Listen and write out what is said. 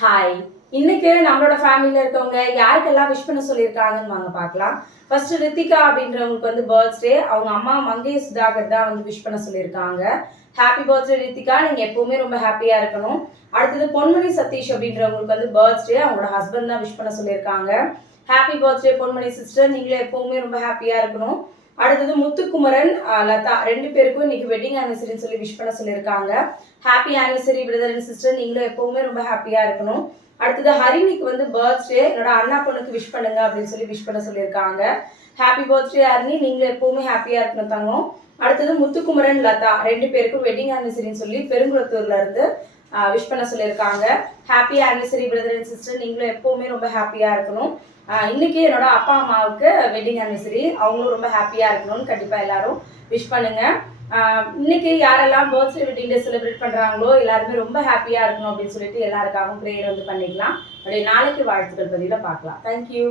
Hi. இன்னைக்கு நம்மளோட ஃபேமிலியில இருக்கவங்க யாருக்கெல்லாம் விஷ் பண்ண சொல்லியிருக்காங்கன்னு வாங்க பார்க்கலாம். ஃபர்ஸ்ட் ரித்திகா அப்படின்றவங்களுக்கு வந்து பர்த்டே. அவங்க அம்மா மங்கை சுதாகர் தான் வந்து விஷ் பண்ண சொல்லியிருக்காங்க. ஹாப்பி பர்த்டே ரித்திகா, நீங்க எப்பவுமே ரொம்ப ஹாப்பியா இருக்கணும். அடுத்தது பொன்மணி சதீஷ் அப்படின்றவங்களுக்கு வந்து பர்த்டே. அவங்களோட ஹஸ்பண்ட் தான் விஷ் பண்ண சொல்லியிருக்காங்க. ஹாப்பி பர்த்டே பொன்மணி சிஸ்டர், நீங்களே எப்பவுமே ரொம்ப ஹாப்பியா இருக்கணும். அடுத்தது முத்துக்குமரன், லதா 2 பேருக்கும் இன்னைக்கு வெட்டிங் ஆனிவர்சரின்னு சொல்லி விஷ் பண்ண சொல்லியிருக்காங்க. Happy anniversary brother and sister, நீங்களும் எப்பவுமே ரொம்ப ஹாப்பியா இருக்கணும். அடுத்தது ஹரிணிக்கு வந்து பர்த்டே, என்னோட அண்ணா பொண்ணுக்கு விஷ் பண்ணுங்க அப்படின்னு சொல்லி விஷ் பண்ண சொல்லியிருக்காங்க. ஹாப்பி பர்த்டே ஹரிணி, நீங்களும் எப்பவுமே ஹாப்பியா இருக்கணும் தங்கம். அடுத்தது முத்துக்குமரன் லதா 2 பேருக்கும் வெட்டிங் ஆனிவர்சரின்னு சொல்லி பெருங்குளத்தூர்ல இருந்து விஷ் பண்ண சொல்லியிருக்காங்க. Happy anniversary brother and sister, நீங்களும் எப்பவுமே ரொம்ப ஹாப்பியா இருக்கணும். இன்னைக்கு என்னோட அப்பா அம்மாவுக்கு வெட்டிங் ஆனிவர்சரி, அவங்களும் ரொம்ப ஹாப்பியா இருக்கணும்னு கண்டிப்பா எல்லாரும் விஷ் பண்ணுங்க. இன்னைக்கு யாரெல்லாம் பர்த்டே வெட்டிங் டே செலிப்ரேட் பண்றாங்களோ எல்லாருமே ரொம்ப ஹாப்பியா இருக்கணும் அப்படின்னு சொல்லிட்டு எல்லாருக்காகவும் ப்ரேயர் வந்து பண்ணிக்கலாம். நாளைக்கு வாழ்த்துக்கள் பதிவில் பார்க்கலாம். தேங்க்யூ.